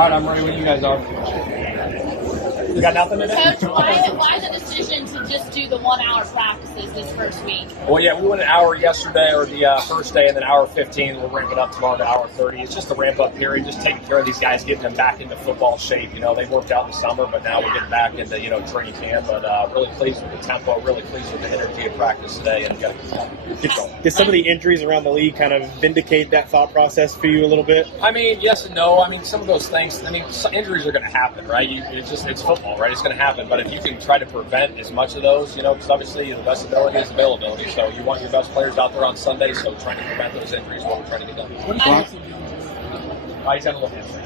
right, I'm ready when you guys are. You got nothing today? Coach, why the decision to just do the 1 hour practices this first week? Well, yeah, we went an hour yesterday or the first day, and then hour 15. We'll ramp it up tomorrow to hour 30. It's just a ramp-up period, just taking care of these guys, getting them back into football shape. You know, they worked out in the summer, but now we're getting back into, training camp. But really pleased with the tempo, really pleased with the energy of practice today, and got to keep going. Did some of the injuries around the league kind of vindicate that thought process for you a little bit? I mean, yes and no. I mean, some of those things, injuries are going to happen, right? It's football, right? It's going to happen. But if you can try to prevent as much of those, because obviously the best ability is availability. So you want your best players out there on Sunday, so trying to prevent those injuries is what we're trying to get done. He's had a little hamstring.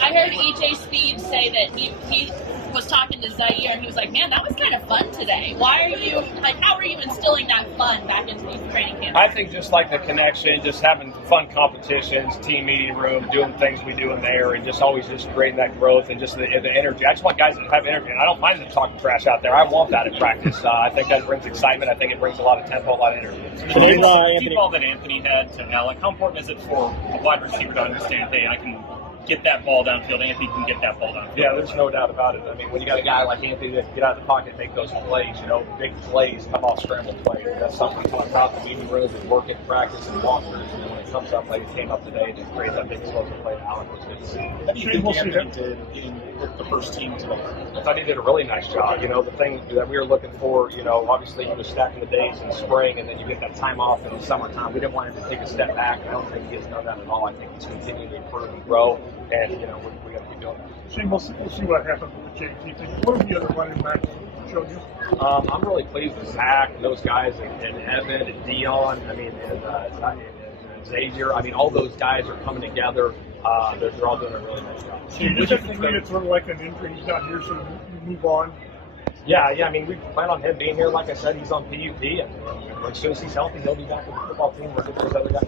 I heard EJ Speed say that he was talking to Zaire and he was like, man, that was kind of fun today. How are you instilling that fun back into these training camps? I think just like the connection, just having fun competitions, team meeting room, doing things we do in there, and just always just creating that growth and just the energy. I just want guys that have energy, and I don't mind them talking trash out there. I want that in practice. I think that brings excitement. I think it brings a lot of tempo, a lot of energy. The deep ball that Anthony had to Alec, how important is it for a wide receiver to understand, hey, I can get that ball downfield, Anthony can get that ball downfield? Yeah, there's no doubt about it. I mean, when you got a guy like Anthony that can get out of the pocket and make those plays, big plays come off scramble plays. That's something we talk about in the meeting rooms and working practice and walkthroughs. When it comes up like it came up today, to create that big explosive play to Alec was good to see. How do you think Anthony did in the first team today? I thought he did a really nice job. The thing that we were looking for, obviously he was stacking the days in the spring, and then you get that time off in the summertime. We didn't want him to take a step back. I don't think he has done that at all. I think he's continuing to improve and grow, and we got to keep doing it. Shane, we'll see what happens with the JT thing. What are the other running backs showed you? I'm really pleased with Zach and those guys, and Evan and Dion. And Xavier. All those guys are coming together. They're all doing a really nice job. You just think it's sort of like an injury he's not here, so you move on? Yeah. We plan on him being here. Like I said, he's on PUP, and as soon as he's healthy, he'll be back with the football team. We're good for those other guys.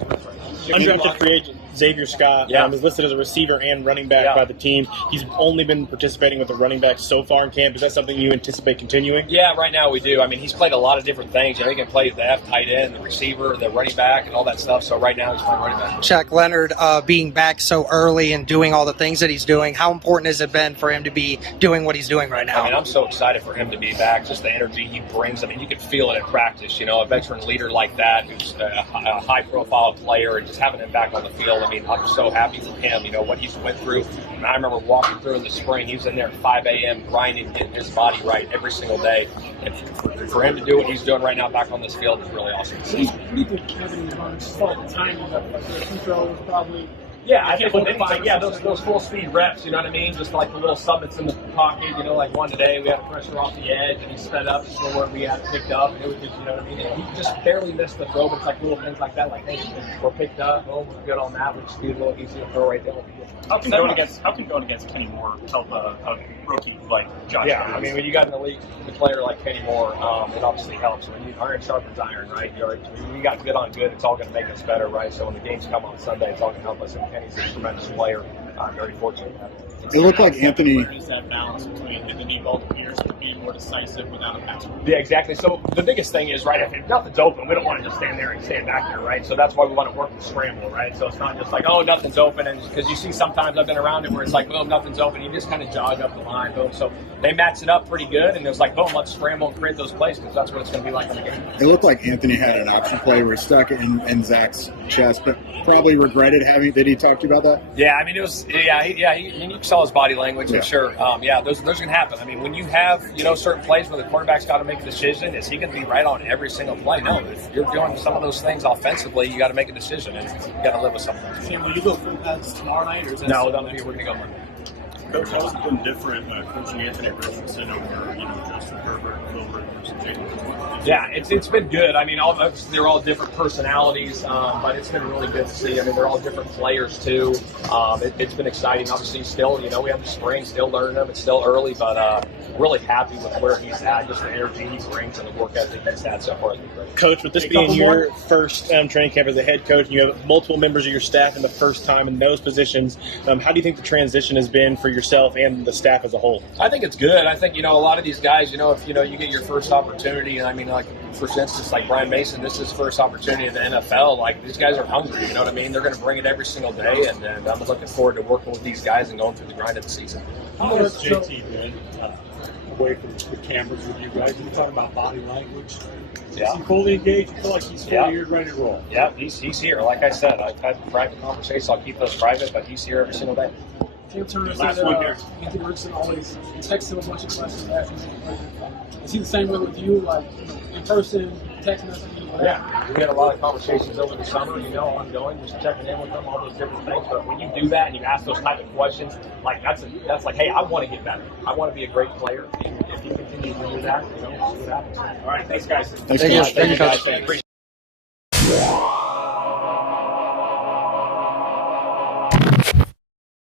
Undrafted free agent Xavier Scott is listed as a receiver and running back by the team. He's only been participating with the running back so far in camp. Is that something you anticipate continuing? Yeah, right now we do. He's played a lot of different things. He can play the F tight end, the receiver, the running back, and all that stuff. So right now he's playing running back. Check Leonard being back so early and doing all the things that he's doing. How important has it been for him to be doing what he's doing right now? I'm so excited for him to be back. Just the energy he brings. You can feel it in practice. A veteran leader like that, who's a high-profile player, and just having him back on the field. I'm so happy for him. What he's went through. And I remember walking through in the spring. He was in there at 5 a.m. grinding, getting his body right every single day. And for him to do what he's doing right now back on this field is really awesome to see. What do you think Kevin saw the timing of it? The control was probably... Yeah, I think those full speed reps, just like the little summits in the pocket, like one today we had a pressure off the edge and he sped up to where we had it picked up, and it was just, and he just barely missed the throw, but it's like little things like that, like, hey, we're picked up, we're good on that, we'll just be a little easier to throw right there. How can going against Kenny Moore help a rookie like Josh? Yeah, when you got in the league a player like Kenny Moore, it obviously helps. When you iron sharpens iron, right? When you got good on good, it's all going to make us better, right? So when the games come on Sunday, it's all going to help us. And Kenny's a tremendous player. I'm very fortunate to have him. It looked like Anthony. Where is that balance between the deep ball appears to be more decisive without a pass? Yeah, exactly. So the biggest thing is, right, if nothing's open, we don't want to just stand there and stand back there, right? So that's why we want to work the scramble, right? So it's not just like, oh, nothing's open, and because you see sometimes I've been around it where it's like, boom, nothing's open. You just kind of jog up the line, boom. So they matched it up pretty good, and it was like, boom, let's scramble and create those plays because that's what it's going to be like in the game. It looked like Anthony had an option play where he stuck it in Zach's chest, but probably regretted having. Did he talk to you about that? Yeah, it was. You saw his body language for sure. Those are going to happen. When you have certain plays where the quarterback's got to make a decision, is he going to be right on every single play? No, if you're doing some of those things offensively, you got to make a decision, and you got to live with some of those. Shane, will you go full pads tomorrow night, or is that no? We're going to go Monday. Coach, how has it been different coaching Anthony Richardson over Justin Herbert, Gilbert, versus Jaden? Yeah, it's been good. Obviously they're all different personalities, but it's been really good to see. They're all different players too. It's been exciting. Obviously, still, we have the spring, still learning them. It's still early, but really happy with where he's at, just the energy he brings and the work ethic he's had so far. Coach, with this being your first training camp as a head coach, and you have multiple members of your staff in the first time in those positions, how do you think the transition has been for your yourself and the staff as a whole? I think it's good. I think, a lot of these guys, if, you get your first opportunity, and I mean, like, for instance, like Brian Mason, this is his first opportunity in the NFL. Like, these guys are hungry, you know what I mean? They're going to bring it every single day, and I'm looking forward to working with these guys and going through the grind of the season. How has JT been away from the cameras with you guys? You talk about body language. Yeah. Is he fully engaged? You feel like he's fully here, ready to roll? Yeah, he's here. Like I said, I've had private conversations. I'll keep those private, but he's here every single day. Tim Turner Last said one that here. Anthony Richardson always texts him a bunch of questions after him. Is he the same way with you, like in person, text messaging? Yeah, we had a lot of conversations over the summer, ongoing, just checking in with them, all those different things. But when you do that and you ask those type of questions, like that's like, hey, I want to get better. I want to be a great player. If you continue to do that, we'll see what happens. All right, thanks, guys. Thanks, Thank you. Coach. Thank you, Coach. Appreciate it.